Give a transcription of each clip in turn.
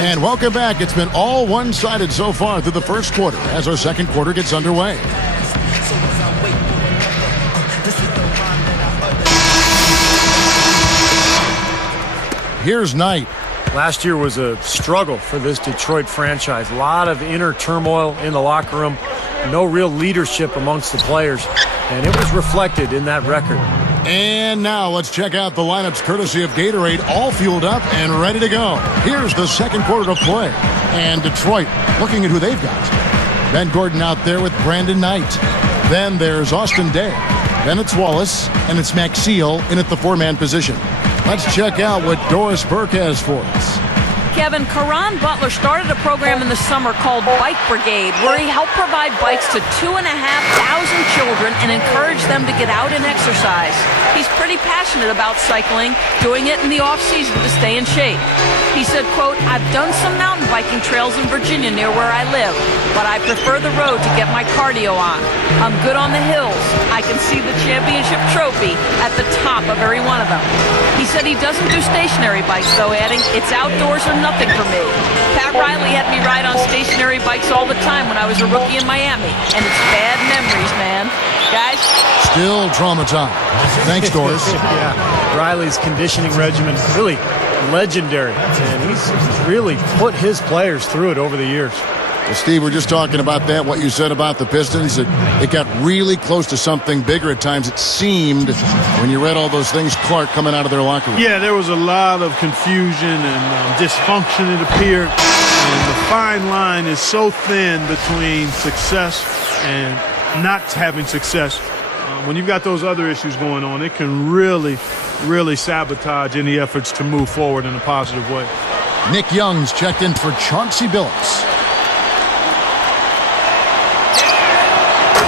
And welcome back. It's been all one-sided so far through the first quarter as our second quarter gets underway. Here's Knight. Last year was a struggle for this Detroit franchise. A lot of inner turmoil in the locker room. No real leadership amongst the players. And it was reflected in that record. And now let's check out the lineups courtesy of Gatorade, all fueled up and ready to go. Here's the second quarter to play. And Detroit looking at who they've got. Ben Gordon out there with Brandon Knight. Then there's Austin Day. Then it's Wallace. And it's Maxiel in at the four-man position. Let's check out what Doris Burke has for us. Kevin, Caron Butler started a program in the summer called Bike Brigade, where he helped provide bikes to 2,500 children and encourage them to get out and exercise. He's pretty passionate about cycling, doing it in the off-season to stay in shape. He said, quote, "I've done some mountain biking trails in Virginia near where I live, but I prefer the road to get my cardio on. I'm good on the hills. I can see the championship trophy at the top of every one of them." He said he doesn't do stationary bikes, though, adding, "It's outdoors or nothing for me. Pat Riley had me ride on stationary bikes all the time when I was a rookie in Miami, and it's bad memories, man." Guys? Still traumatized. Thanks, Doris. Yeah, Riley's conditioning regimen is really legendary, and he's really put his players through it over the years. Well, Steve, we're just talking about that, what you said about the Pistons. It got really close to something bigger at times, it seemed, when you read all those things, Clark, coming out of their locker room. Yeah, there was a lot of confusion and dysfunction, it appeared. And the fine line is so thin between success and not having success. When you've got those other issues going on, it can really, really sabotage any efforts to move forward in a positive way. Nick Young's checked in for Chauncey Billups.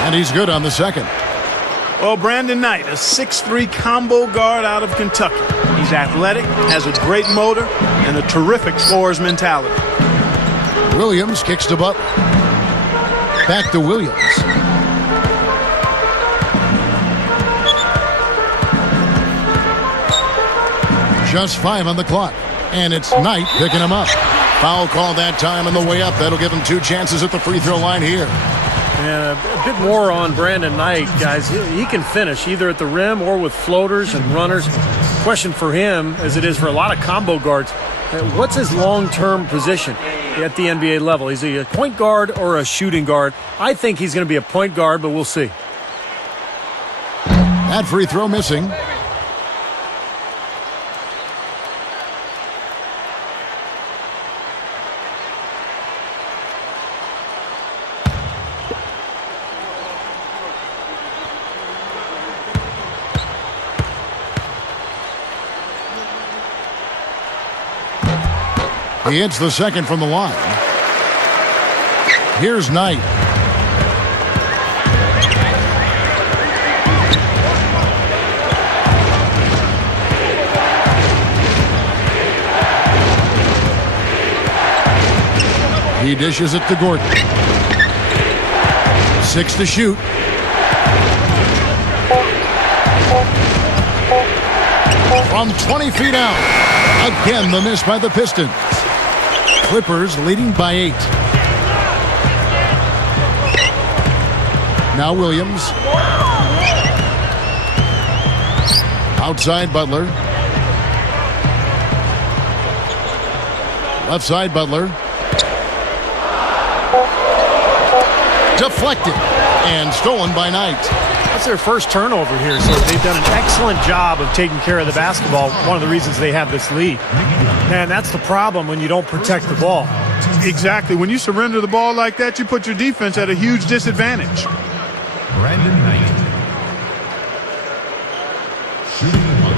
And he's good on the second. Well, Brandon Knight, a 6'3" combo guard out of Kentucky. He's athletic, has a great motor, and a terrific scorer's mentality. Williams kicks to Butler. Back to Williams. Just 5 on the clock. And it's Knight picking him up. Foul call that time on the way up. That'll give him 2 chances at the free throw line here. And a bit more on Brandon Knight, guys. He can finish either at the rim or with floaters and runners. Question for him, as it is for a lot of combo guards, what's his long-term position at the NBA level? Is he a point guard or a shooting guard? I think he's going to be a point guard, but we'll see. That free throw missing. He hits the second from the line. Here's Knight. He dishes it to Gordon. 6 to shoot. From 20 feet out. Again, the miss by the Pistons. Clippers leading by 8. Now Williams. Outside Butler. Left side Butler. Deflected and stolen by Knight. That's their first turnover here, so they've done an excellent job of taking care of the basketball. One of the reasons they have this lead. And that's the problem when you don't protect the ball. Exactly. When you surrender the ball like that, you put your defense at a huge disadvantage. Brandon Knight. Shooting one.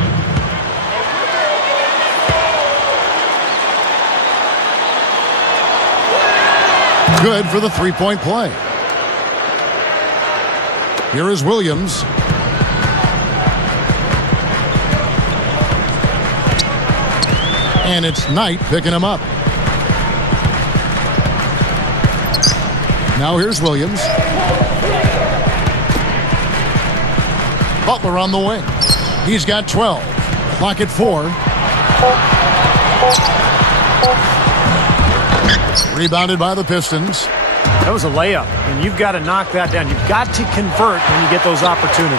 Good for the three-point play. Here is Williams. And it's Knight picking him up. Now here's Williams. Butler on the wing. He's got 12. Clock at 4. Rebounded by the Pistons. That was a layup, and you've got to knock that down. You've got to convert when you get those opportunities.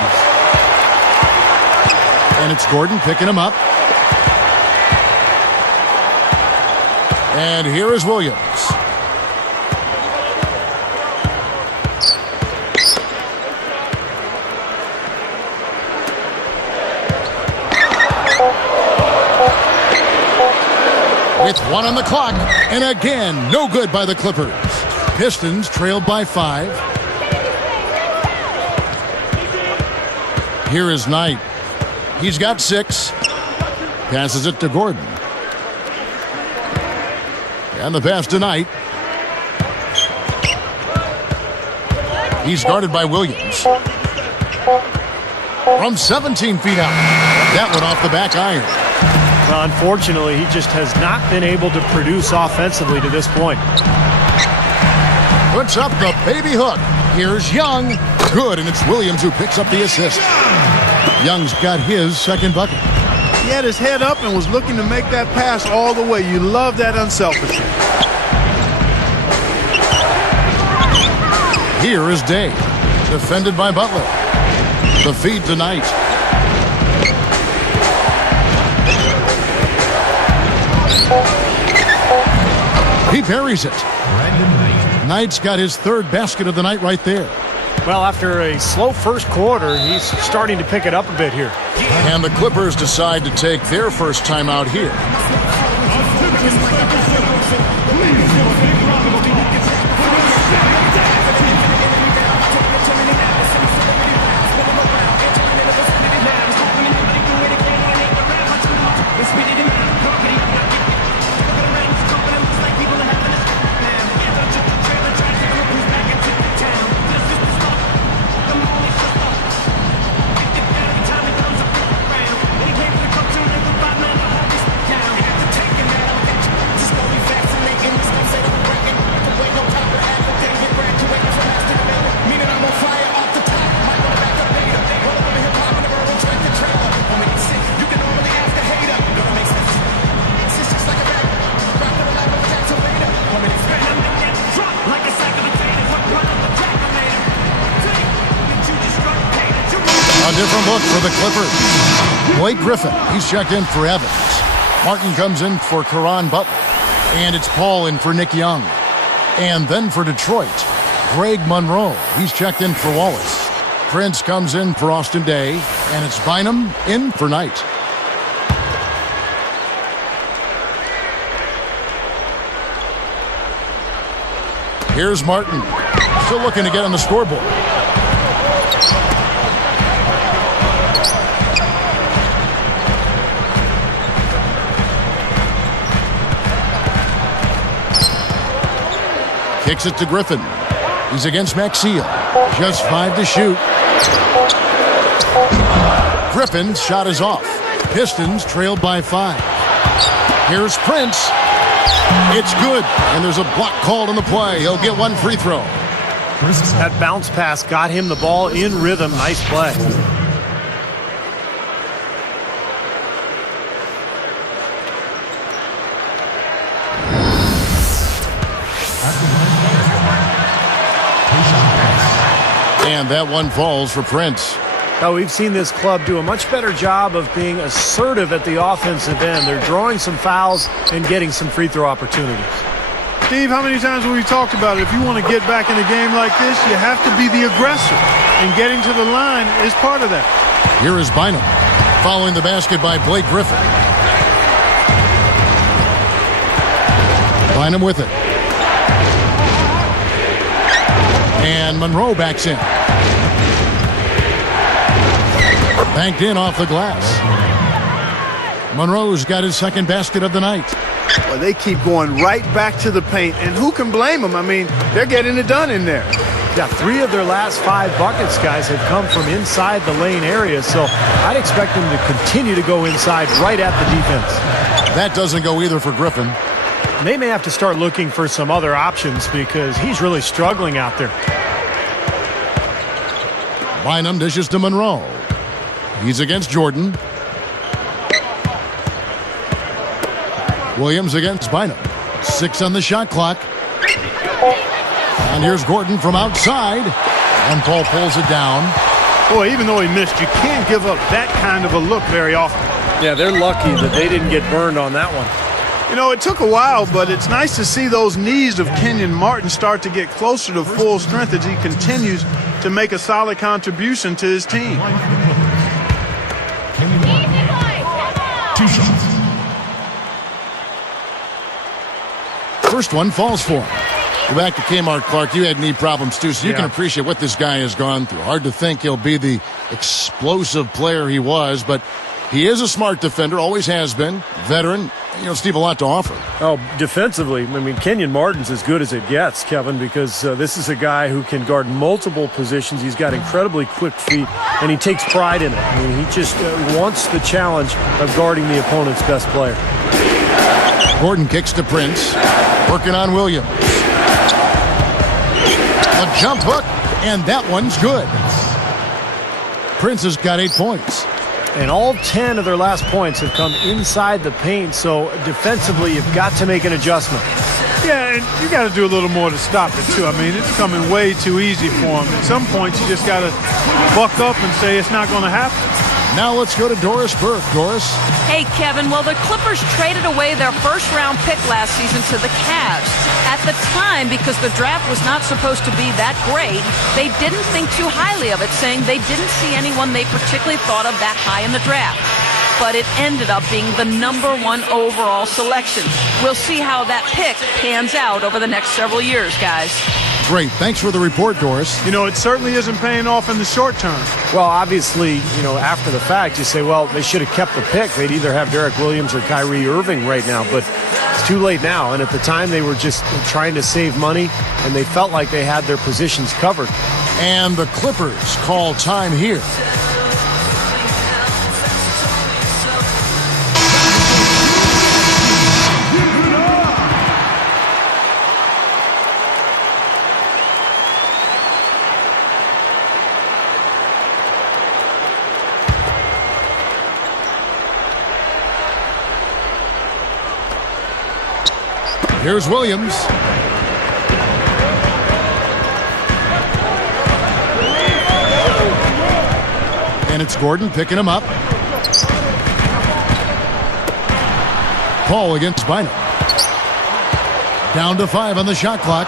And it's Gordon picking him up. And here is Williams. With 1 on the clock, and again, no good by the Clippers. Pistons trailed by 5. Here is Knight. He's got 6. Passes it to Gordon. And the pass to Knight. He's guarded by Williams. From 17 feet out. That went off the back iron. Well, unfortunately, he just has not been able to produce offensively to this point. Puts up the baby hook. Here's Young. Good, and it's Williams who picks up the assist. Young's got his second bucket. He had his head up and was looking to make that pass all the way. You love that unselfishness. Here is Day. Defended by Butler. The feed to Knight. He buries it. Knight's got his third basket of the night right there. Well, after a slow first quarter, he's starting to pick it up a bit here. And the Clippers decide to take their first timeout here. A different look for the Clippers. Blake Griffin, he's checked in for Evans. Martin comes in for Caron Butler. And it's Paul in for Nick Young. And then for Detroit, Greg Monroe, he's checked in for Wallace. Prince comes in for Austin Day. And it's Bynum in for Knight. Here's Martin, still looking to get on the scoreboard. Kicks it to Griffin. He's against Maxey. Just 5 to shoot. Griffin's shot is off. Pistons trailed by 5. Here's Prince. It's good, and there's a block called on the play. He'll get one free throw. That bounce pass got him the ball in rhythm. Nice play. And that one falls for Prince. Now, we've seen this club do a much better job of being assertive at the offensive end. They're drawing some fouls and getting some free throw opportunities. Steve, how many times have we talked about it? If you want to get back in a game like this, you have to be the aggressor. And getting to the line is part of that. Here is Bynum, following the basket by Blake Griffin. Bynum with it. And Monroe backs in. Banked in off the glass. Monroe's got his second basket of the night. Well, they keep going right back to the paint, and who can blame them? I mean, they're getting it done in there. Yeah, 3 of their last 5 buckets, guys, have come from inside the lane area, so I'd expect them to continue to go inside right at the defense. That doesn't go either for Griffin. They may have to start looking for some other options because he's really struggling out there. Bynum dishes to Monroe. He's against Jordan. Williams against Bynum. 6 on the shot clock. And here's Gordon from outside. And Paul pulls it down. Boy, even though he missed, you can't give up that kind of a look very often. Yeah, they're lucky that they didn't get burned on that one. You know, it took a while, but it's nice to see those knees of Kenyon Martin start to get closer to full strength as he continues to make a solid contribution to his team. Kenyon Martin. 2 shots. First one falls for him. Go back to Kmart, Clark. You had knee problems, too, so you can appreciate what this guy has gone through. Hard to think he'll be the explosive player he was, but he is a smart defender, always has been. Veteran. You know, Steve, a lot to offer. Oh, defensively, I mean, Kenyon Martin's as good as it gets, Kevin, because this is a guy who can guard multiple positions. He's got incredibly quick feet, and he takes pride in it. I mean, he just wants the challenge of guarding the opponent's best player. Gordon kicks to Prince. Working on Williams. A jump hook, and that one's good. Prince has got 8 points. And all 10 of their last points have come inside the paint, so defensively you've got to make an adjustment. Yeah, and you got to do a little more to stop it, too. I mean, it's coming way too easy for him. At some point, you just got to buck up and say it's not going to happen. Now let's go to Doris Burke. Doris? Hey, Kevin, well, the Clippers traded away their first-round pick last season to the Cavs. At the time, because the draft was not supposed to be that great, they didn't think too highly of it, saying they didn't see anyone they particularly thought of that high in the draft. But it ended up being the #1 overall selection. We'll see how that pick pans out over the next several years, guys. Great. Thanks for the report, Doris. You know, it certainly isn't paying off in the short term. Well, obviously, you know, after the fact, you say, well, they should have kept the pick. They'd either have Derek Williams or Kyrie Irving right now, but it's too late now. And at the time, they were just trying to save money, and they felt like they had their positions covered. And the Clippers call time here. Here's Williams. And it's Gordon picking him up. Paul against Bynum. Down to 5 on the shot clock.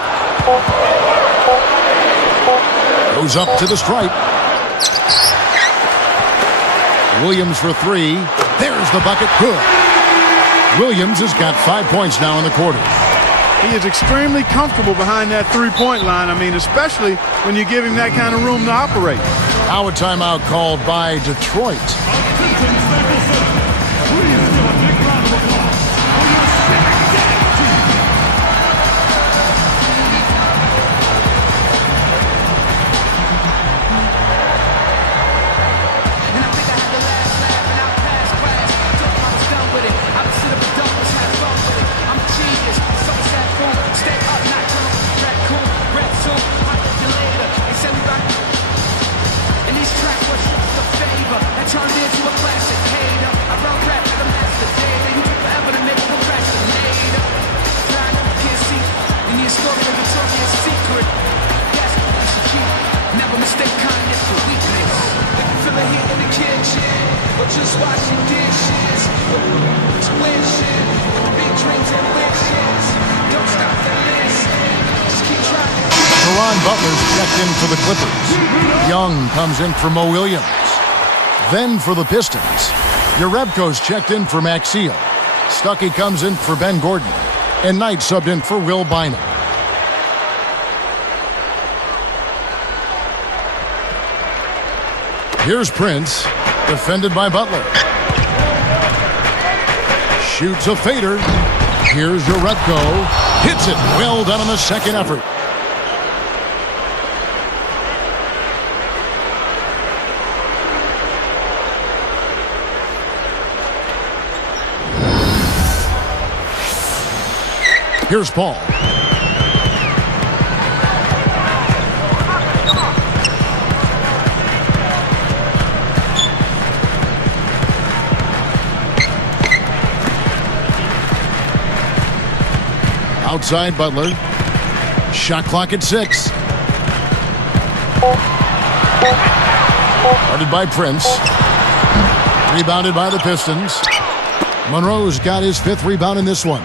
Goes up to the stripe. Williams for 3. There's the bucket. Good. Williams has got 5 points now in the quarter. He is extremely comfortable behind that three-point line. I mean, especially when you give him that kind of room to operate. Now a timeout called by Detroit. For the Clippers. Young comes in for Mo Williams. Then for the Pistons, Jerebko's checked in for Maxey. Stuckey comes in for Ben Gordon. And Knight subbed in for Will Bynum. Here's Prince, defended by Butler. Shoots a fader. Here's Jerebko. Hits it. Well done on the second effort. Here's Paul. Outside Butler. Shot clock at 6. Guarded by Prince. Rebounded by the Pistons. Monroe's got his 5th rebound in this one.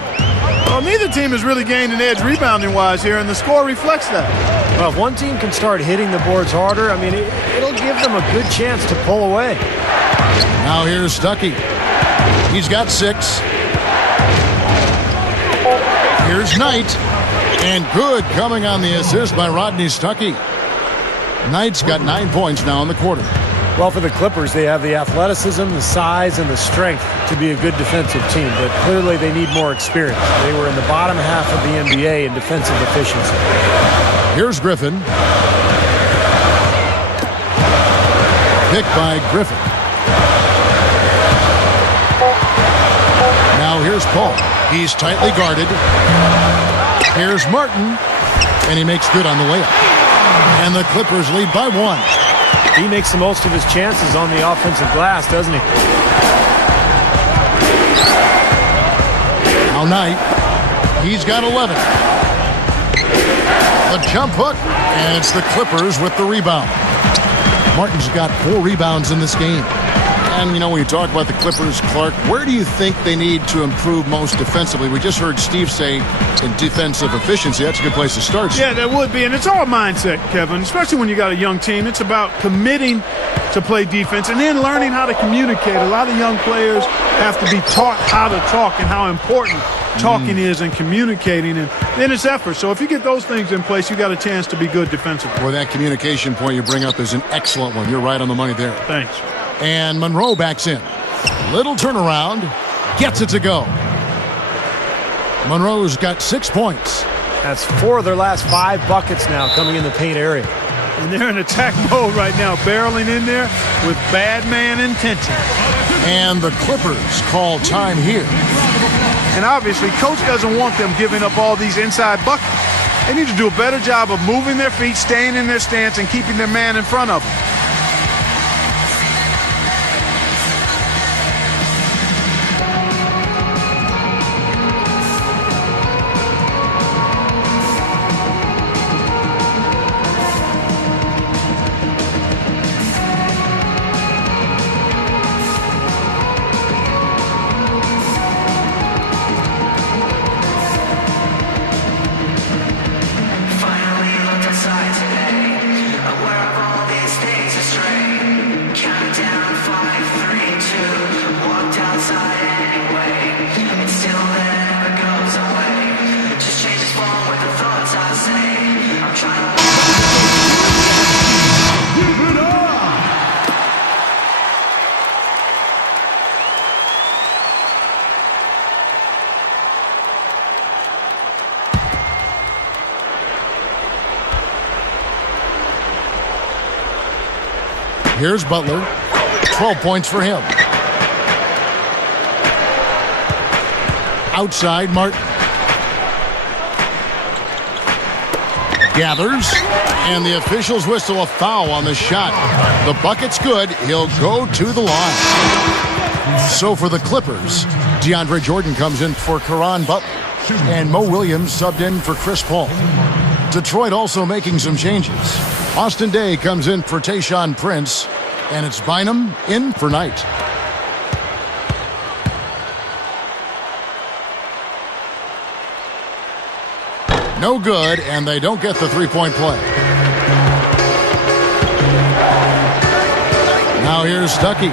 Well, neither team has really gained an edge rebounding-wise here, and the score reflects that. Well, if one team can start hitting the boards harder, I mean, it'll give them a good chance to pull away. Now here's Stuckey. He's got 6. Here's Knight. And good coming on the assist by Rodney Stuckey. Knight's got 9 points now in the quarter. Well, for the Clippers, they have the athleticism, the size, and the strength to be a good defensive team, but clearly they need more experience. They were in the bottom half of the NBA in defensive efficiency. Here's Griffin. Picked by Griffin. Now here's Paul. He's tightly guarded. Here's Martin, and he makes good on the layup. And the Clippers lead by 1. He makes the most of his chances on the offensive glass, doesn't he? Now Knight. He's got 11. The jump hook, and it's the Clippers with the rebound. Martin's got 4 rebounds in this game. And, you know, when you talk about the Clippers, Clark, where do you think they need to improve most defensively? We just heard Steve say in defensive efficiency. That's a good place to start. Yeah, that would be. And it's all mindset, Kevin, especially when you got a young team. It's about committing to play defense and then learning how to communicate. A lot of young players have to be taught how to talk and how important talking is and communicating, and then it's effort. So if you get those things in place, you got a chance to be good defensively. Well, that communication point you bring up is an excellent one. You're right on the money there. Thanks. And Monroe backs in. Little turnaround. Gets it to go. Monroe's got 6 points. That's 4 of their last 5 buckets now coming in the paint area. And they're in attack mode right now, barreling in there with bad man intention. And the Clippers call time here. And obviously, coach doesn't want them giving up all these inside buckets. They need to do a better job of moving their feet, staying in their stance, and keeping their man in front of them. Here's Butler. 12 points for him. Outside, Martin. Gathers. And the officials whistle a foul on the shot. The bucket's good. He'll go to the line. So for the Clippers, DeAndre Jordan comes in for Caron Butler. And Mo Williams subbed in for Chris Paul. Detroit also making some changes. Austin Day comes in for Tayshaun Prince, and it's Bynum in for Knight. No good, and they don't get the three-point play. Now here's Stuckey.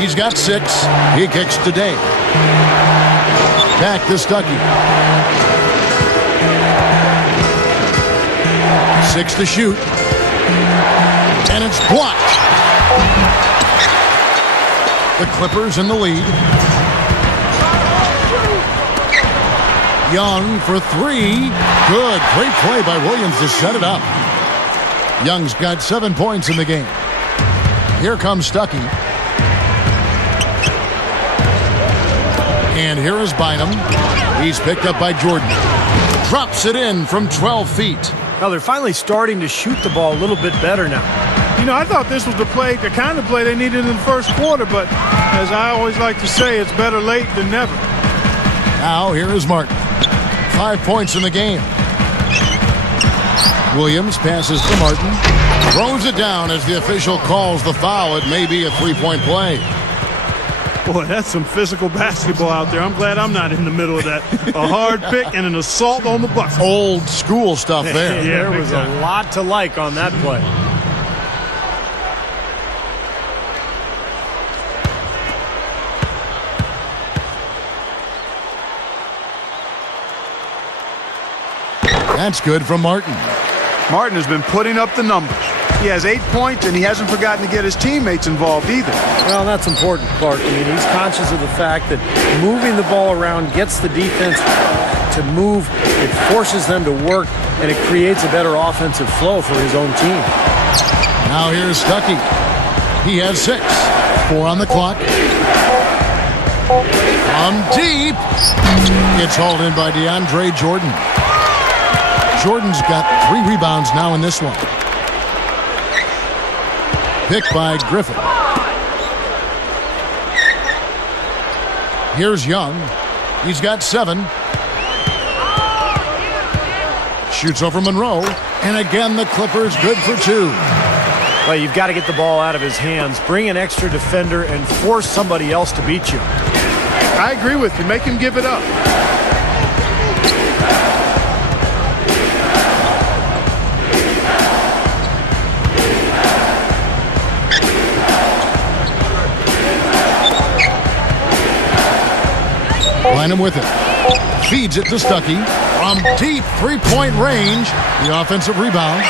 He's got 6. He kicks to Day. Back to Stuckey. 6 to shoot. And it's blocked. The Clippers in the lead. Young for 3. Good. Great play by Williams to set it up. Young's got 7 points in the game. Here comes Stuckey. And here is Bynum. He's picked up by Jordan. Drops it in from 12 feet. Now they're finally starting to shoot the ball a little bit better now. You know, I thought this was the kind of play they needed in the first quarter, but as I always like to say, it's better late than never. Now here is Martin. 5 points in the game. Williams passes to Martin. Throws it down as the official calls the foul. It may be a three-point play. Boy, that's some physical basketball out there. I'm glad I'm not in the middle of that. A hard pick and an assault on the bucket. Old school stuff there. Yeah, there was a lot to like on that play. That's good from Martin. Martin has been putting up the numbers. He has 8 points, and he hasn't forgotten to get his teammates involved either. Well, that's important, Clark. I mean, he's conscious of the fact that moving the ball around gets the defense to move. It forces them to work, and it creates a better offensive flow for his own team. Now here's Stuckey. He has 6. 4 on the clock. From deep. It's hauled in by DeAndre Jordan. Jordan's got 3 rebounds now in this one. Picked by Griffin. Here's Young. He's got 7. Shoots over Monroe. And again, the Clippers good for 2. Well, you've got to get the ball out of his hands, bring an extra defender, and force somebody else to beat you. I agree with you. Make him give it up. Line him with it. Feeds it to Stuckey. From deep 3-point range. The offensive rebound.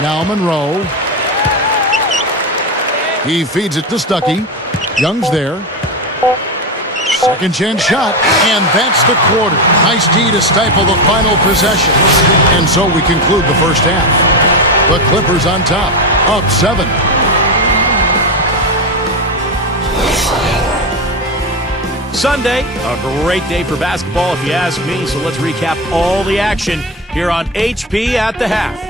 Now Monroe. He feeds it to Stuckey. Young's there. Second chance shot. And that's the quarter. Nice D to stifle the final possession. And so we conclude the first half. The Clippers on top. Up 7. Sunday, a great day for basketball if you ask me, so let's recap all the action here on HP at the half.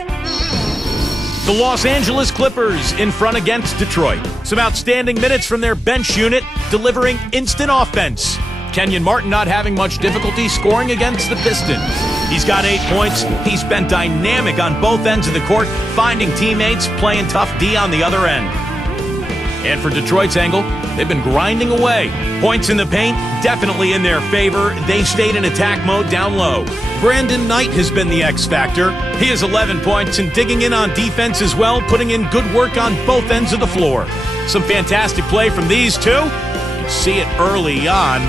The Los Angeles Clippers in front against Detroit. Some outstanding minutes from their bench unit, delivering instant offense. Kenyon Martin not having much difficulty scoring against the Pistons. He's got 8 points. He's been dynamic on both ends of the court, finding teammates, playing tough D on the other end. And for Detroit's angle, they've been grinding away. Points in the paint, definitely in their favor. They've stayed in attack mode down low. Brandon Knight has been the X factor. He has 11 points and digging in on defense as well, putting in good work on both ends of the floor. Some fantastic play from these two. You can see it early on.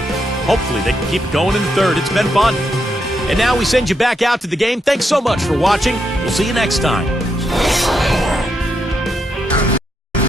Hopefully they can keep it going in the third. It's been fun. And now we send you back out to the game. Thanks so much for watching. We'll see you next time.